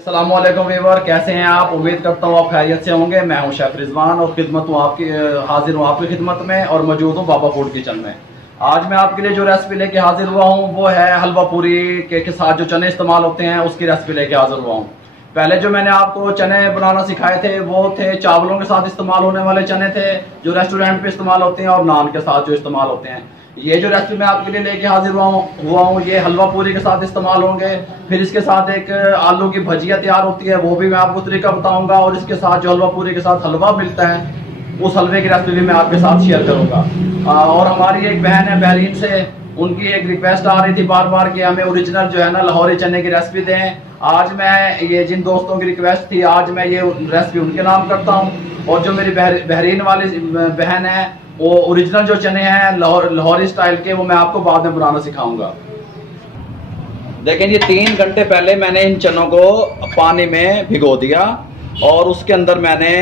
अस्सलामुअलैकुम व्यूअर, कैसे हैं आप? उम्मीद करता हूँ आप खैरियत से होंगे। मैं हूं शेफ रिजवान और खिदमत हूँ आपकी हाजिर हूँ आपकी खिदमत में और मौजूद हूँ बाबा फूड किचन में। आज मैं आपके लिए जो रेसिपी लेके हाजिर हुआ हूँ वो है हलवा पूरी के साथ जो चने इस्तेमाल होते हैं उसकी रेसिपी लेके हाजिर हुआ हूँ। पहले जो मैंने आपको चने बनाना सिखाए थे वो थे चावलों के साथ इस्तेमाल होने वाले चने थे जो रेस्टोरेंट पे इस्तेमाल होते हैं और नान के साथ जो इस्तेमाल होते हैं। ये जो रेसिपी मैं आपके लिए लेके हाजिर हुआ हूँ ये हलवा पूरी के साथ इस्तेमाल होंगे। फिर इसके साथ एक आलू की भजिया तैयार होती है वो भी मैं आपको तरीका बताऊंगा और इसके साथ जो हलवा पूरी के साथ हलवा मिलता है उस हलवे की रेसिपी भी मैं आपके साथ शेयर करूंगा। और हमारी एक बहन है बहरीन से, उनकी एक रिक्वेस्ट आ रही थी बार बार कि हमें ओरिजिनल जो है ना लाहौरी चने की रेसिपी दें। आज मैं ये जिन दोस्तों की रिक्वेस्ट थी आज मैं ये रेसिपी उनके नाम करता हूँ और जो मेरी बहरीन वाली बहन है वो ओरिजिनल जो चने हैं लाहौरी स्टाइल के वो मैं आपको बाद में बनाना सिखाऊंगा। देखें ये 3 घंटे पहले मैंने इन चनों को पानी में भिगो दिया और उसके अंदर मैंने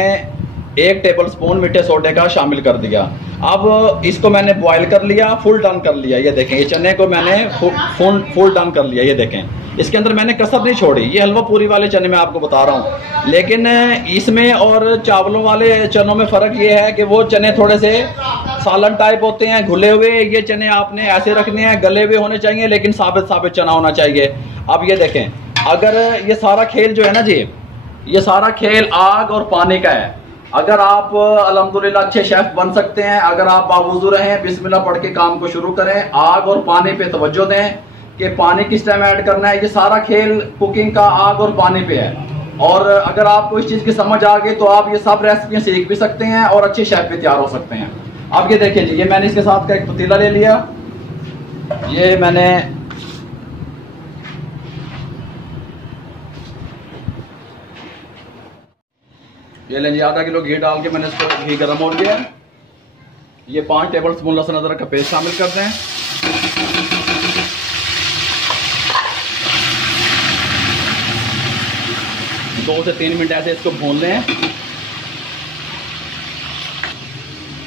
1 टेबल स्पून मीठे सोडे का शामिल कर दिया। अब इसको मैंने बॉईल कर लिया, फुल डन कर लिया। ये देखें ये चने को मैंने फुल डन कर लिया। ये देखें इसके अंदर मैंने कसर नहीं छोड़ी। ये हलवा पूरी वाले चने मैं आपको बता रहा हूँ, लेकिन इसमें और चावलों वाले चनों में फ़र्क ये है कि वो चने थोड़े से सालन टाइप होते हैं, घुले हुए। ये चने आपने ऐसे रखने हैं, गले हुए होने चाहिए लेकिन साबित साबित चना होना चाहिए। अब ये देखें अगर ये सारा खेल जो है ना जी, ये सारा खेल आग और पानी का है। अगर आप अल्हम्दुलिल्लाह अच्छे शेफ बन सकते हैं अगर आप बावजूद रहें, बिस्मिल्लाह पढ़ के काम को शुरू करें, आग और पानी पे तवज्जो दें कि पानी किस टाइम ऐड करना है। ये सारा खेल कुकिंग का आग और पानी पे है। और अगर आपको इस चीज की समझ आ गई तो आप ये सब रेसिपियां सीख भी सकते हैं और अच्छे शेफ भी तैयार हो सकते हैं। अब ये देखिए जी, ये मैंने इसके साथ का एक पतीला ले लिया। ये मैंने ये लें जी, आधा किलो घी डाल के मैंने इसको घी गर्म हो गया। ये 5 टेबल स्पून लहसुन अदरक का पेस्ट शामिल कर दें। दो से 3 मिनट ऐसे इसको भून लें।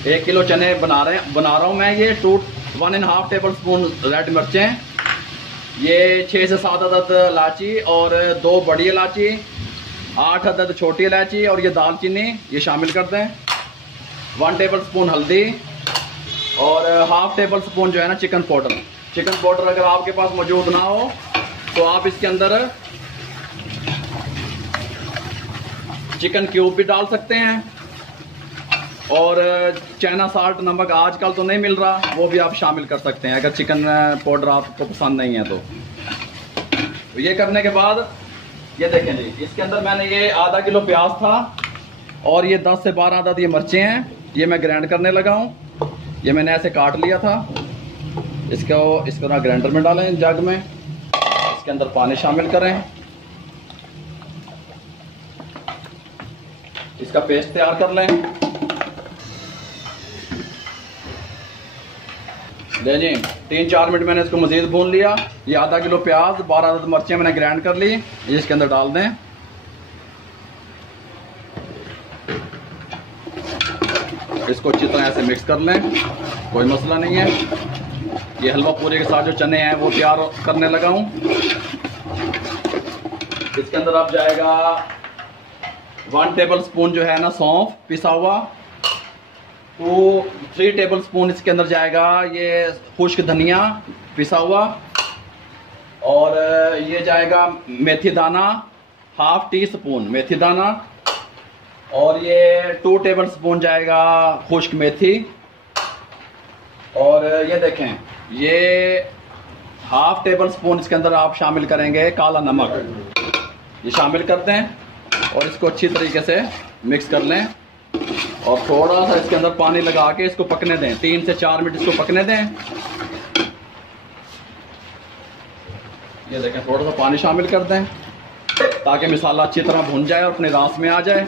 1 किलो चने बना रहा हूं मैं। ये 1.5 टेबल स्पून रेड मिर्चें, ये 6 से 7 अदद इलायची और 2 बड़ी इलायची, 8 अदद छोटी इलायची और ये दालचीनी ये शामिल कर दें। 1 टेबल स्पून हल्दी और ½ टेबल स्पून जो है ना चिकन पाउडर। चिकन पाउडर अगर आपके पास मौजूद ना हो तो आप इसके अंदर चिकन क्यूब भी डाल सकते हैं। और चाइना साल्ट नमक आजकल तो नहीं मिल रहा, वो भी आप शामिल कर सकते हैं अगर चिकन पाउडर आपको पसंद नहीं है तो। ये करने के बाद ये देखें जी, इसके अंदर मैंने ये आधा किलो प्याज था और ये 10 से 12 अदद ये मिर्चें हैं, ये मैं ग्राइंड करने लगा हूँ। ये मैंने ऐसे काट लिया था। इसको ना ग्राइंडर में डालें जग में, इसके अंदर पानी शामिल करें, इसका पेस्ट तैयार कर लें। ले जी 3-4 मिनट मैंने इसको मजीद भून लिया। ये आधा किलो प्याज 12 अदद मिर्चें मैंने ग्राइंड कर ली, ये इसके अंदर डाल दें। इसको अच्छी तरह ऐसे मिक्स कर लें, कोई मसला नहीं है। ये हलवा पूरी के साथ जो चने हैं वो तैयार करने लगा हूं। इसके अंदर अब जाएगा 1 टेबल स्पून जो है ना सौंफ पिसा हुआ, 3 टेबल स्पून इसके अंदर जाएगा ये खुश्क धनिया पिसा हुआ, और ये जाएगा मेथी दाना ½ टी स्पून मेथी दाना, और ये 2 टेबल स्पून जाएगा खुश्क मेथी, और ये देखें ये ½ टेबल स्पून इसके अंदर आप शामिल करेंगे काला नमक, ये शामिल करते हैं और इसको अच्छी तरीके से मिक्स कर लें और थोड़ा सा इसके अंदर पानी लगा के इसको पकने दें। 3 से 4 मिनट इसको पकने दें। ये देखें थोड़ा सा पानी शामिल कर दें ताकि मसाला अच्छी तरह भुन जाए और अपने रास में आ जाए,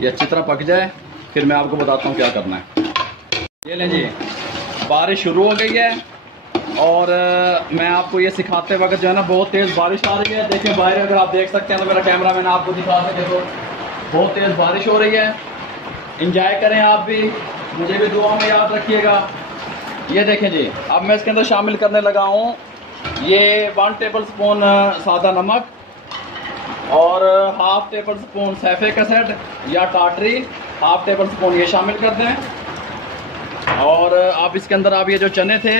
ये अच्छी तरह पक जाए। फिर मैं आपको बताता हूँ क्या करना है। ये लें जी, बारिश शुरू हो गई है और मैं आपको ये सिखाते वक्त जो है ना बहुत तेज़ बारिश आ रही है। देखें बाहर अगर आप देख सकते हैं तो मेरा कैमरा मैन आपको दिखा सके तो बहुत तेज़ बारिश हो रही है। इंजॉय करें आप भी, मुझे भी दुआ में याद रखिएगा। ये देखें जी, अब मैं इसके अंदर शामिल करने लगा हूँ ये 1 टेबल स्पून सादा नमक, और हाफ टेबल स्पून सैफे कैसेट या टाटरी, हाफ टेबल स्पून ये शामिल कर दें। और आप इसके अंदर आप ये जो चने थे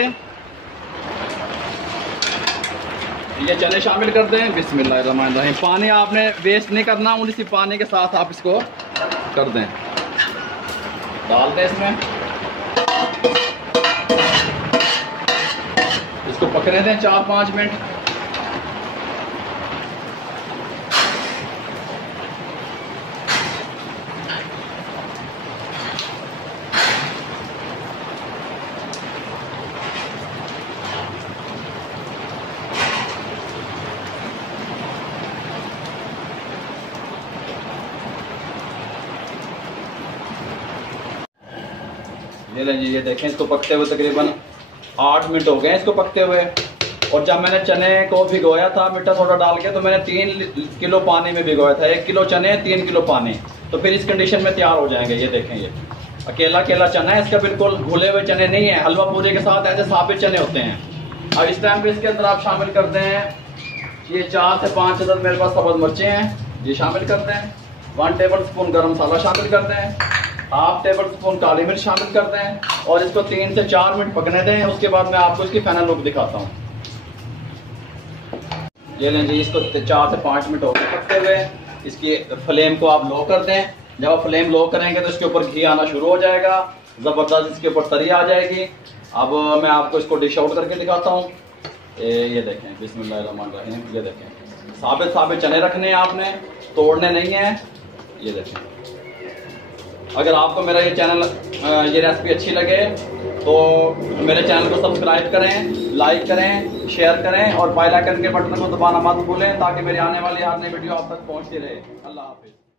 ये चने शामिल कर दें। बिस्मिल्लाहिर्रहमानिर्रहीम। पानी आपने वेस्ट नहीं करना, उसी पानी के साथ आप इसको कर दें, डाल दें इसमें, इसको पकने दें 4-5 मिनट। ये लें जी, ये देखें इसको पकते हुए तकरीबन 8 मिनट हो गए इसको पकते हुए। और जब मैंने चने को भिगोया था मीठा सोडा डाल के, तो मैंने 3 किलो पानी में भिगोया था। 1 किलो चने 3 किलो पानी, तो फिर इस कंडीशन में तैयार हो जाएंगे। ये देखें, ये अकेला अकेला चना है इसका, बिल्कुल घुले हुए चने नहीं है। हलवा पूरी के साथ ऐसे साबित चने होते हैं। अब इस टाइम पे इसके अंदर आप शामिल कर दें ये 4 से 5 अदद मेरे पास सब्ज़ मिर्चें हैं, ये शामिल कर दें। 1 टेबल स्पून गर्म मसाला शामिल कर दें। हाफ टेबल स्पून काली मिर्च शामिल कर दें और इसको 3 से 4 मिनट पकने दें। उसके बाद मैं आपको इसकी फाइनल लुक दिखाता हूँ। ये लें जी, इसको 4 से 5 मिनट हो गए पकते हुए। इसकी फ्लेम को आप लो कर दें। जब आप फ्लेम लो करेंगे तो इसके ऊपर घी आना शुरू हो जाएगा, ज़बरदस्त इसके ऊपर तरी आ जाएगी। अब मैं आपको इसको डिश आउट करके दिखाता हूँ। ये देखें, बिस्मिल्लाहिर्रहमानिर्रहीम। ये देखें, साबित साबित चने रखने हैं आपने, तोड़ने नहीं है। ये देखें, अगर आपको मेरा ये चैनल ये रेसिपी अच्छी लगे तो मेरे चैनल को सब्सक्राइब करें, लाइक करें, शेयर करें और बेल आइकन के बटन को दबाना मत भूलें, ताकि मेरी आने वाली हर नई वीडियो आप तक पहुंचती रहे। अल्लाह हाफिज़।